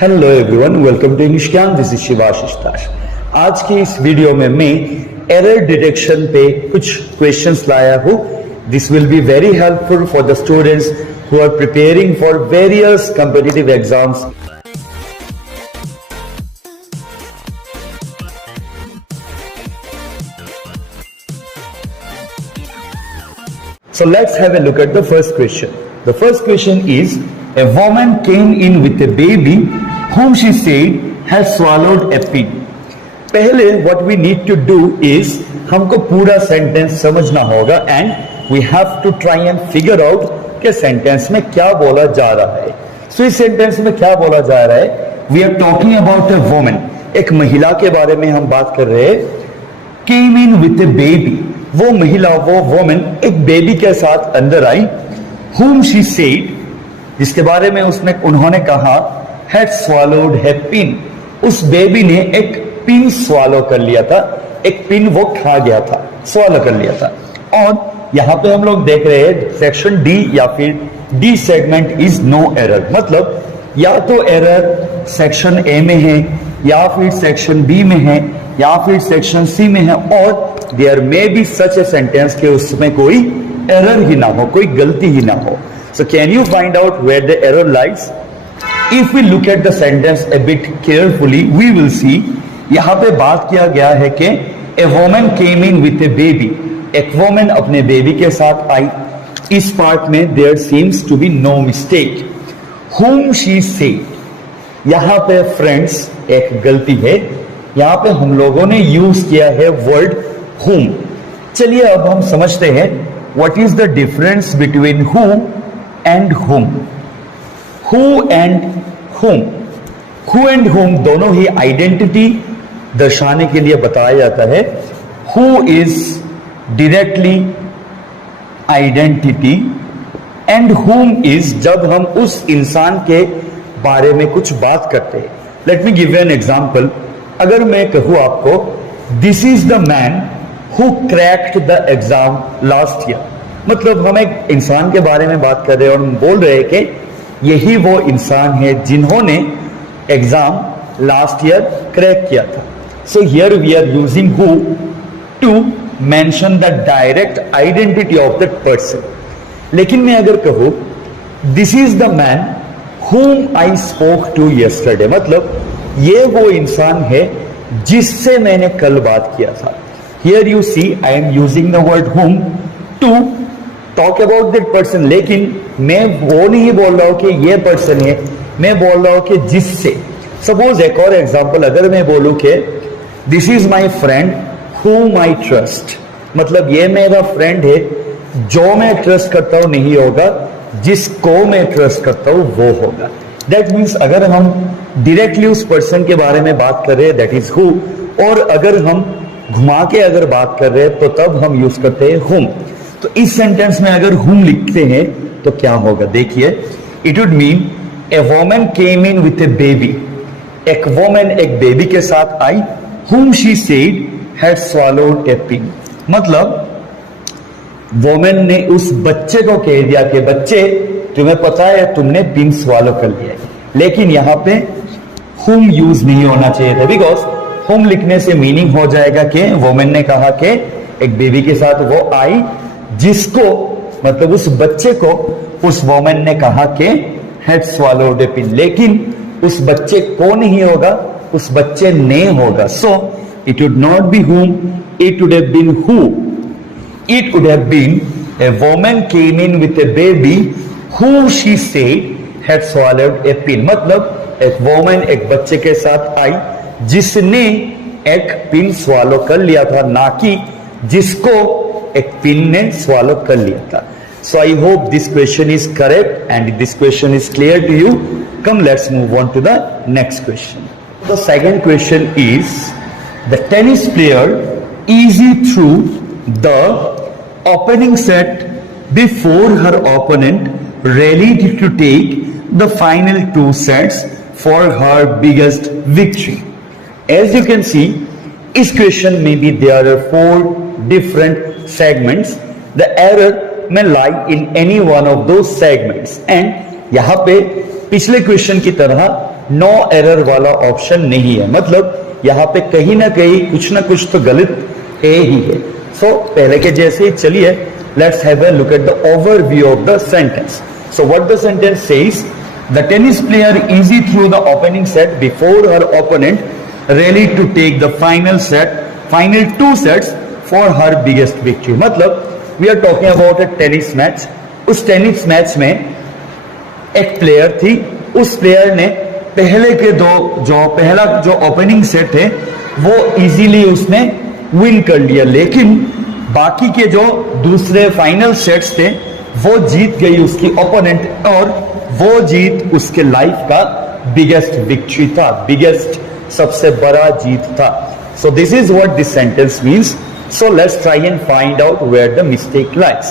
Hello everyone, welcome to English Gyan. This is Shivashish Das. आज की इस वीडियो में मैं एरर डिटेक्शन पे कुछ क्वेश्चंस लाया हूं। This will be very helpful for the students who are preparing for various competitive exams. So let's have a look at the first question. The first question is, a woman came in with a baby whom she said has swallowed a pin. पहले what we need to do is हमको पूरा sentence समझना होगा and we have to try and figure out कि sentence में क्या बोला जा रहा है। So इस सेंटेंस में क्या बोला जा रहा है? We are talking about a woman. एक महिला के बारे में हम बात कर रहे हैं। Came in with a baby. वो महिला, वो वोमन एक बेबी के साथ अंदर आई। whom she said, जिसके बारे में उन्होंने कहा had swallowed a pin. उस बेबी ने एक पिन स्वालो कर लिया था, एक पिन वो खा गया था, स्वालो कर लिया था। और यहां पे हम लोग देख रहे हैं सेक्शन डी या फिर D segment is no error. मतलब या तो एरर सेक्शन ए में है या फिर सेक्शन बी में है या फिर सेक्शन सी में है, और there may be such a sentence के उसमें कोई एरर ही ना हो, कोई गलती ही ना हो। So can you find out where the error lies? If we look at the sentence a bit carefully we will see, यहां पे बात किया गया है कि a woman came in with a baby, एक वोमन अपने बेबी के साथ आई। इस पार्ट में there seems to be no mistake. whom she said, यहां पे फ्रेंड्स एक गलती है, यहां पे हम लोगों ने यूज किया है वर्ड whom। चलिए अब हम समझते हैं what is the difference between who and whom। who and whom, who and whom दोनों ही आइडेंटिटी दर्शाने के लिए बताया जाता है। who is directly identity and whom is जब हम उस इंसान के बारे में कुछ बात करते हैं। Let me give you an example. अगर मैं कहूं आपको this is the man who cracked the exam last year, मतलब हम एक इंसान के बारे में बात कर रहे हैं और हम बोल रहे हैं कि यही वो इंसान है जिन्होंने एग्जाम लास्ट ईयर क्रैक किया था। So here we are using who to mention the direct identity of that person. लेकिन मैं अगर कहूं this is the man whom I spoke to yesterday, मतलब ये वो इंसान है जिससे मैंने कल बात किया था। Here you see I am using the word whom to talk about that person, लेकिन मैं वो नहीं बोल रहा हूं कि ये पर्सन है, मैं बोल रहा हूं कि जिससे। सपोज एक और एग्जांपल, अगर मैं बोलूं कि this is my friend whom I trust, मतलब ये मेरा फ्रेंड है जो मैं ट्रस्ट करता हूं नहीं होगा, जिसको मैं ट्रस्ट करता हूं वो होगा। दैट मीन्स अगर हम डायरेक्टली उस पर्सन के बारे में बात कर रहे हैं दैट इज हु, और अगर हम घुमा के अगर बात कर रहे हैं तो तब हम यूज करते हैं whom। तो इस सेंटेंस में अगर whom लिखते हैं तो क्या होगा देखिए, it would mean A woman came in with a baby, एक वोमन एक बेबी के साथ आई। whom she said had swallowed a pin, मतलब वोमेन ने उस बच्चे को कह दिया कि बच्चे तुम्हें पता है तुमने पिन स्वालो कर लिया है। लेकिन यहां पे whom यूज नहीं होना चाहिए था, बिकॉज whom लिखने से मीनिंग हो जाएगा कि वोमेन ने कहा कि एक बेबी के साथ वो आई जिसको, मतलब उस बच्चे को उस वोमेन ने कहा कि had swallowed a pin, लेकिन उस बच्चे को नहीं होगा, उस बच्चे ने होगा। So it would not be whom, it would have been who। It would have been a woman came in with a baby who she said had swallowed a pin, मतलब एक woman एक बच्चे के साथ आई जिसने एक पिन स्वालो कर लिया था, ना कि जिसको एक पिन ने स्वालो कर लिया था। So I hope this question is correct and this question is clear to you. Come, let's move on to the next question. The second question is, the tennis player easy threw the opening set before her opponent rallied to take the final two sets for her biggest victory. As you can see, इस question में भी there are 4 different segments. The error may lie in any one of those segments. And यहाँ पे पिछले question की तरह no error वाला option नहीं है, मतलब यहाँ पे कहीं ना कुछ तो गलत है ही है। सो पहले के जैसे ही चलिए, let's have a look at the overview of the sentence. So what the sentence says, the tennis player easy through the opening set before her opponent ready to take the final 2 sets for her biggest victory. मतलब we are talking about a tennis match. उस tennis match में एक player थी, उस player ने पहला जो opening set है वो इजीली उसने विन कर लिया, लेकिन बाकी के जो दूसरे फाइनल सेट्स थे वो जीत गई उसकी ओपोनेंट, और वो जीत उसके लाइफ का बिगेस्ट विक्ट्री था, बिगेस्ट सबसे बड़ा जीत था। So this is what this sentence means. So let's try and find out where the mistake lies.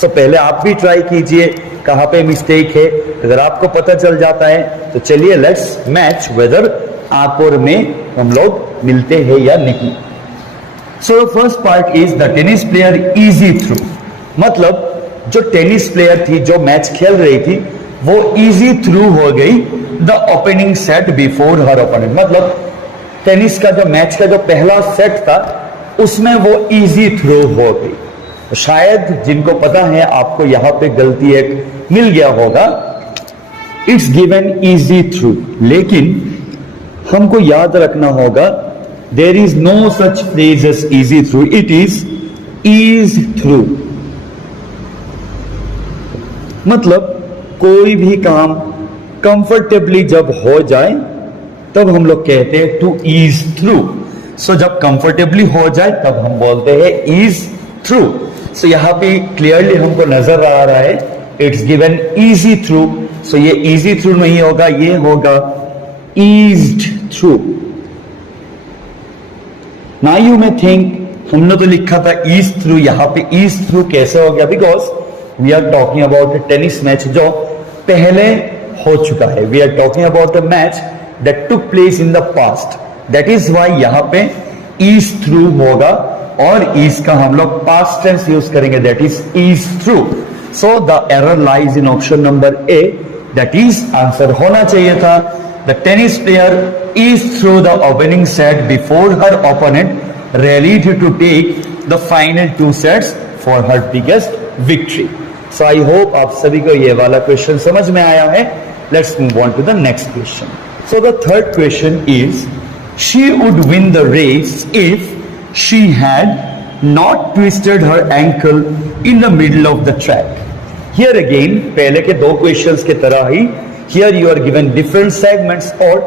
So पहले आप भी ट्राई कीजिए कहां पे मिस्टेक है। अगर आपको पता चल जाता है तो चलिए लेट्स मैच वेदर आप और मैं हम लोग मिलते हैं या नहीं। So the first part is the tennis player easy through. मतलब जो टेनिस प्लेयर थी, जो मैच खेल रही थी, वो इजी थ्रू हो गई the opening set before her opponent. मतलब टेनिस का जो मैच का जो पहला सेट था उसमें वो इजी थ्रू हो गई। तो शायद जिनको पता है आपको यहां पे गलती एक मिल गया होगा, इट्स गिवन इजी थ्रू, लेकिन हमको याद रखना होगा there is no such phrase as easy through, it is ease through. मतलब कोई भी काम कंफर्टेबली जब हो जाए तब हम लोग कहते हैं टू ईज थ्रू। सो जब कंफर्टेबली हो जाए तब हम बोलते हैं ईज थ्रू। सो यहां पे क्लियरली हमको नजर आ रहा है इट्स गिवन इजी थ्रू। सो ये इजी थ्रू नहीं होगा, ये होगा eased through. Now you may think हमने तो लिखा था ईज थ्रू, यहां पे ईज थ्रू कैसे हो गया? Because we are talking about a tennis match जो पहले हो चुका है। We are talking about a match that took place in the past, that is why यहां पे ईज थ्रू होगा, और ईज का हम लोग पास्ट टेंस यूज करेंगे, that is ease through. So the error lies in option number A, that is answer होना चाहिए था the tennis player ease through the opening set before her opponent rallied to take the final 2 sets for her biggest victory. So I hope आप सभी को ये वाला question समझ में आया है। Let's move on to the next question. So the third question is, she would win the race if she had not twisted her ankle in the middle of the track. Here again, पहले के 2 questions के तरह ही, here you are given different segments, और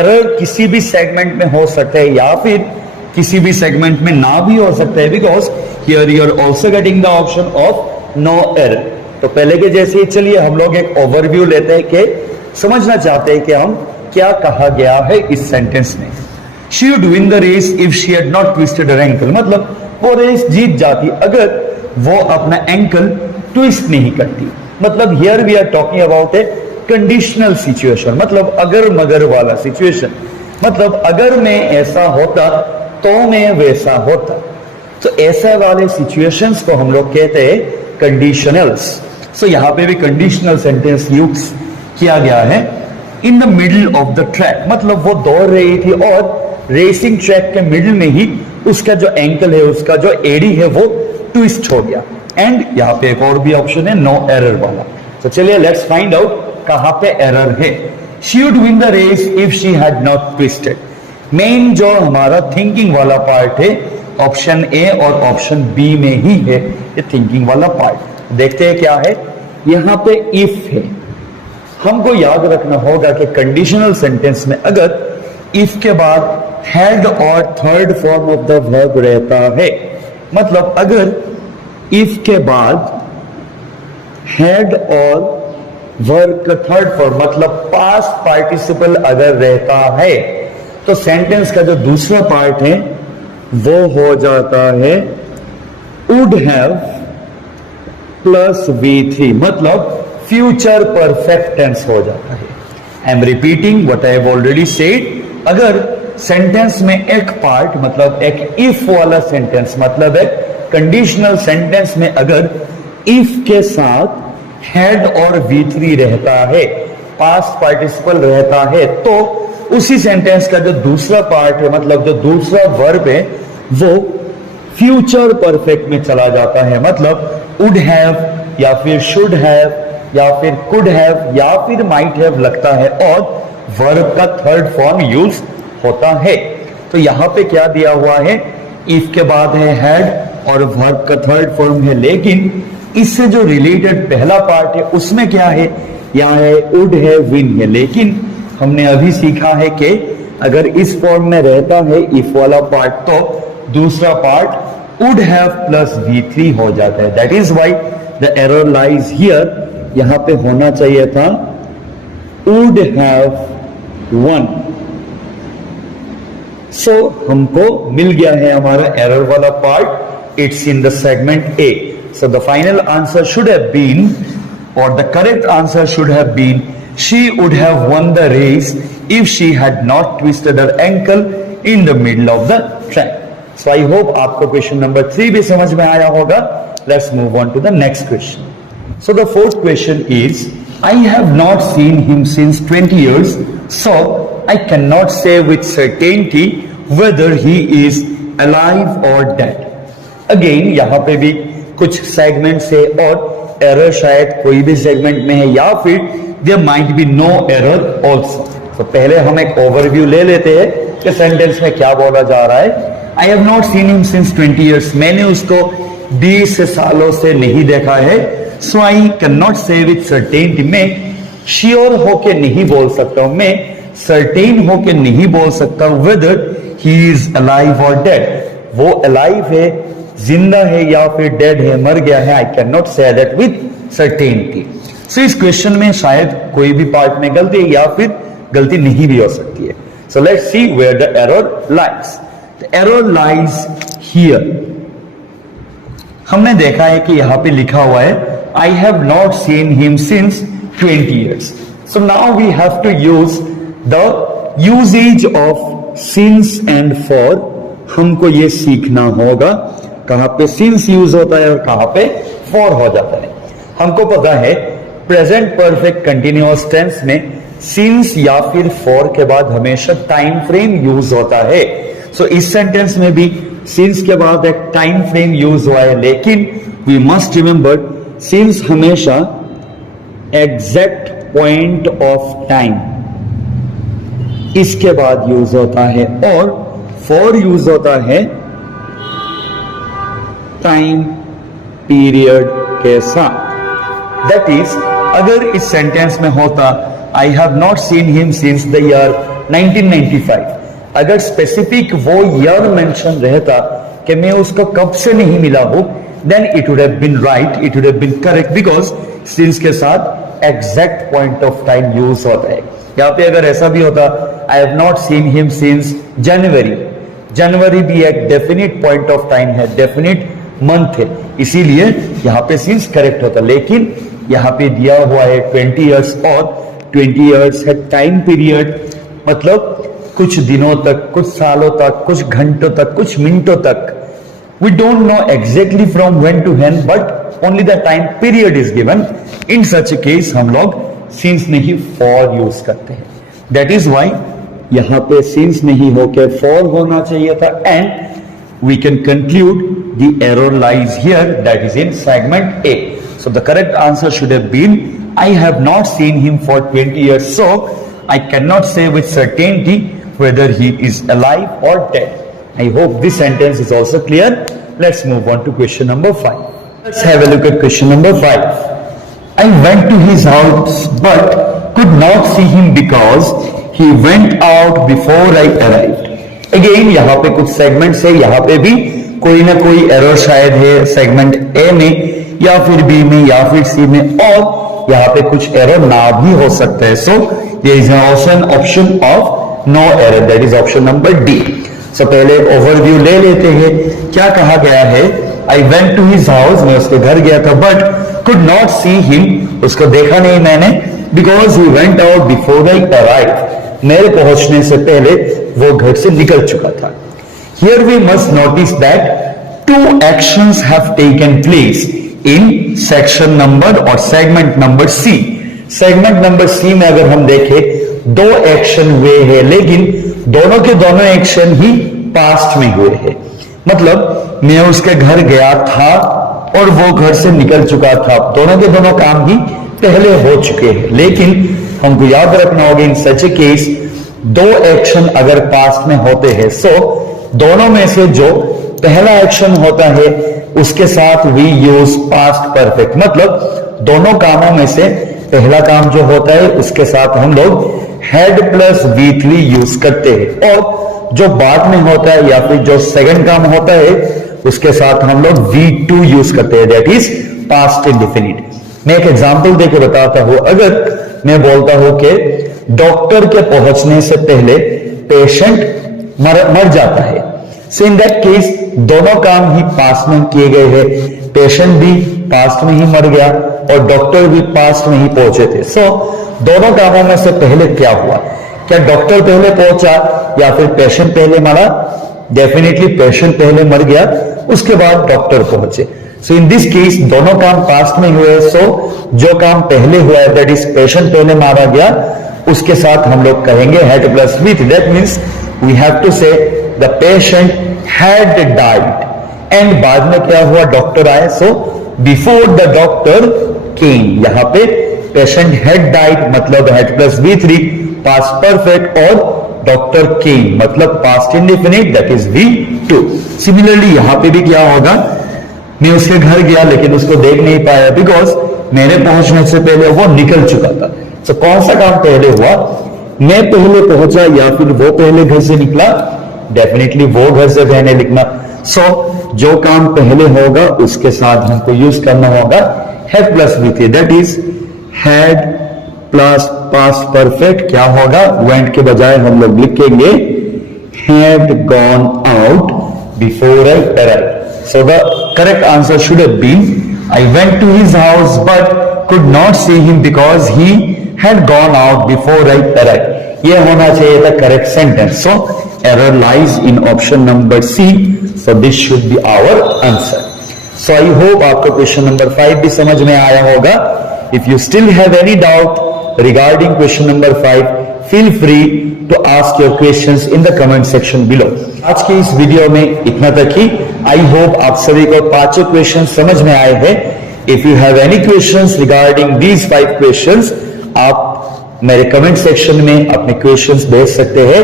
error किसी भी segment में हो सकता है या फिर किसी भी सेगमेंट में ना भी हो सकता है, because here you are also getting the option of no error. तो पहले के जैसे ही चलिए हम लोग एक ओवरव्यू लेते हैं कि समझना चाहते हैं कि हम क्या कहा गया है इस सेंटेंस में। She would win the race if she had not twisted her ankle. मतलब वो रेस जीत जाती अगर वो अपना एंकल ट्विस्ट नहीं करती। मतलब here we are talking about a conditional situation, मतलब अगर मगर वाला सिचुएशन। मतलब अगर मैं ऐसा होता तो मैं वैसा होता। तो ऐसे वाले सिचुएशंस को हम लोग कहते हैं कंडीशनल्स। सो यहां पे भी कंडीशनल सेंटेंस यूज किया गया है in the middle of the track. मतलब वो दौड़ रही थी और रेसिंग ट्रैक के मिडल में ही उसका जो एंकल है, उसका जो एडी है वो ट्विस्ट हो गया। एंड यहाँ पे एक और भी ऑप्शन है नो एरर वाला। तो चलिए लेट्स फाइंड आउट कहां पे एरर है। She would win the race if she had not twisted. Main जो हमारा थिंकिंग वाला पार्ट है ऑप्शन ए और ऑप्शन बी में ही है, ये थिंकिंग वाला पार्ट। देखते हैं क्या है। यहां पे इफ है, हमको याद रखना होगा कि कंडीशनल सेंटेंस में अगर इफ के बाद हैड और third form of the verb रहता है, मतलब अगर इफ के बाद हैड और वर्ब का थर्ड फॉर्म मतलब पास्ट पार्टिसिपल अगर रहता है, तो सेंटेंस का जो दूसरा पार्ट है वो हो जाता है वुड हैव प्लस V3, मतलब फ्यूचर परफेक्ट टेंस हो जाता है। I am repeating what I have already said. अगर सेंटेंस में एक पार्ट मतलब एक इफ वाला सेंटेंस, मतलब एक कंडीशनल सेंटेंस में अगर इफ के साथ हैड और V3 रहता है, पास्ट पार्टिसिपल रहता है तो उसी सेंटेंस का जो दूसरा पार्ट है, मतलब जो दूसरा वर्ब है, वो फ्यूचर परफेक्ट में चला जाता है। मतलब वुड हैव या फिर शुड हैव या फिर कुड हैव या फिर माइट हैव लगता है और वर्ब का थर्ड फॉर्म यूज होता है। तो यहां पे क्या दिया हुआ है, इफ के बाद है हैड और वर्ब का थर्ड फॉर्म है, लेकिन इससे जो रिलेटेड पहला पार्ट है उसमें क्या है, यहाँ है वुड है, विन है। लेकिन हमने अभी सीखा है कि अगर इस फॉर्म में रहता है इफ वाला पार्ट तो दूसरा part would have plus V3 हो जाता है। That is why the error lies here. यहां पे होना चाहिए था वुड हैव वन। सो हमको मिल गया है हमारा एरर वाला part, it's in the segment A. So the final answer should have been, or the correct answer should have been, she would have won the race if she had not twisted her ankle in the middle of the track. So I hope आपको question number 3 भी समझ में आया होगा. Let's move on to the next question. So the fourth question is, I have not seen him since 20 years, so I cannot say with certainty whether he is alive or dead. Again यहाँ पे भी कुछ segment से और error शायद कोई भी segment में है या फिर there might be no error also. तो पहले हम एक ओवरव्यू ले लेते हैं कि सेंटेंस में क्या बोला जा रहा है। I have not seen him since 20 years, मैंने उसको 20 सालों से नहीं देखा है। सो आई कैन नॉट से विद सर्टेनिटी, मैं श्योर होके नहीं बोल सकता हूं, मैं सर्टेन होके नहीं बोल सकता वेदर ही इज अलाइव और डेड, वो अलाइव है, जिंदा है या फिर डेड है, मर गया है। I can not say that with certainty. So इस क्वेश्चन में शायद कोई भी पार्ट में गलती है या फिर गलती नहीं भी हो सकती है। So let's see where the error lies. The error lies here. हमने देखा है कि यहां पे लिखा हुआ है I have not seen him since 20 years. So now we have to use the usage of since and for. हमको ये सीखना होगा कहां पे सिंस यूज होता है और कहां पे फॉर हो जाता है। हमको पता है प्रेजेंट परफेक्ट कंटिन्यूअस टेंस में सिंस या फिर फॉर के बाद हमेशा टाइम फ्रेम यूज होता है। सो इस सेंटेंस में भी सिंस के बाद एक टाइम फ्रेम यूज हुआ है, लेकिन वी मस्ट रिमेंबर सिंस हमेशा एग्जैक्ट पॉइंट ऑफ टाइम इसके बाद यूज होता है और फॉर यूज होता है टाइम पीरियड के साथ। दैट इज, अगर इस सेंटेंस में होता I have not seen him since the year 1995, अगर स्पेसिफिक वो ईयर मेंशन रहता कि मैं उसको कब से नहीं मिला हूं, then it would have been right, it would have been correct, because since के साथ exact point of time use होता है। यहां पे अगर ऐसा भी होता I have not seen him since January, जनवरी भी एक डेफिनिट पॉइंट ऑफ टाइम है, डेफिनिट मंथ है, इसीलिए यहां पे सिंस करेक्ट होता। लेकिन यहां पे दिया हुआ है 20 इयर्स और 20 इयर्स है टाइम पीरियड, मतलब कुछ दिनों तक, कुछ सालों तक, कुछ घंटों तक, कुछ मिनटों तक। We don't know exactly from when to when, but only the time period is given. In such a case, हम लोग since नहीं for use करते हैं. That is why यहाँ पे since नहीं होके for होना चाहिए था, and we can conclude the error lies here, that is in segment A. So the correct answer should have been I have not seen him for 20 years, so I cannot say with certainty whether he is alive or dead. I hope this sentence is also clear. Let's move on to question number 5. Let's have a look at question number 5. I went to his house but could not see him because he went out before I arrived. Again, यहाँ पे कुछ segments है, यहाँ पे भी कोई ना कोई error शायद है segment A में या फिर B में या फिर C में, और यहाँ पे कुछ error ना भी हो सकता है. So there is an option of no error, that is option number D. So पहले ओवरव्यू ले लेते हैं. क्या कहा गया है? I went to his house, मैं उसके घर गया था, but could not see him, उसको देखा नहीं मैंने, because he went out before I arrived, मेरे पहुंचने से पहले वो घर से निकल चुका था. Here we must notice that two actions have taken place in section number or segment number C. Segment number C में अगर हम देखें, दो एक्शन हुए हैं लेकिन दोनों के दोनों एक्शन ही पास्ट में हुए हैं। मतलब मैं उसके घर गया था और वो घर से निकल चुका था, दोनों के दोनों काम ही पहले हो चुके हैं। लेकिन हमको याद रखना होगा इन सच ए केस, दो एक्शन अगर पास्ट में होते हैं सो दोनों में से जो पहला एक्शन होता है उसके साथ वी यूज पास्ट परफेक्ट। मतलब दोनों कामों में से पहला काम जो होता है उसके साथ हम लोग हैड प्लस V3 यूज करते हैं, और जो बाद में होता है या फिर जो सेकंड काम होता है उसके साथ हम लोग V2 यूज करते हैं, दैट इज पास्ट इंडेफिनिट। मैं एक एग्जांपल देके बताता हूं। अगर मैं बोलता हूं कि डॉक्टर के पहुंचने से पहले पेशेंट मर जाता है, सो इन दैट केस दोनों काम ही पास्ट में किए गए हैं। पेशेंट भी पास्ट में ही मर गया और डॉक्टर भी पास्ट में ही पहुंचे थे। सो दोनों कामों में से पहले क्या हुआ? क्या डॉक्टर पहले पहुंचा या फिर पेशेंट पहले मरा? डेफिनेटली पेशेंट पहले मर गया, उसके बाद डॉक्टर पहुंचे। सो इन दिस केस दोनों काम पास्ट में हुए। सो जो काम पहले हुआ है दैट इज पेशेंट पहले मारा गया, उसके साथ हम लोग कहेंगे had plus with. That means we have to say the patient had died, and बाद में क्या हुआ? डॉक्टर आए। So before the doctor came, यहां पे पेशेंट हैड डाइड मतलब had plus V3 past perfect, और डॉक्टर केम मतलब past indefinite that is V2। Similarly यहां पे भी क्या होगा? मैं उसके घर गया लेकिन उसको देख नहीं पाया बिकॉज मेरे पहुंचने से पहले वो निकल चुका था। तो कौन सा काम पहले हुआ? मैं पहले पहुंचा या फिर वो पहले घर से निकला? डेफिनेटली वो घर से पहले निकला। सो जो काम पहले होगा उसके साथ हमको यूज करना होगा had plus V3, that is had plus past perfect. क्या होगा? वेंट के बजाय हम लोग लिखेंगे had gone out before I arrive. So the correct answer should have been I went to his house but could not see him because he had gone out before I arrived. ये होना चाहिए था correct sentence. So error lies in option number C. So this should be our answer. So I hope आपको question number 5 भी समझ में आया होगा. If you still have any doubt regarding question number 5, feel free to ask your questions in the comment section below. आज की इस video में इतना तक ही। आई होप आप सभी को पांचों क्वेश्चन समझ में आए हैं। If you have any questions regarding these 5 questions, आप मेरे कमेंट सेक्शन में अपने क्वेश्चंस भेज सकते हैं।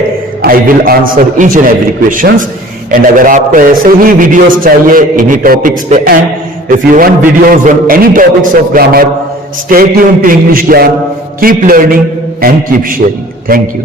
I will answer each and every questions. And अगर आपको ऐसे ही वीडियोस चाहिए इन्हीं टॉपिक्स पे, and if you want videos on any topics of grammar, stay tuned to English Gyan, keep learning and keep sharing. Thank you.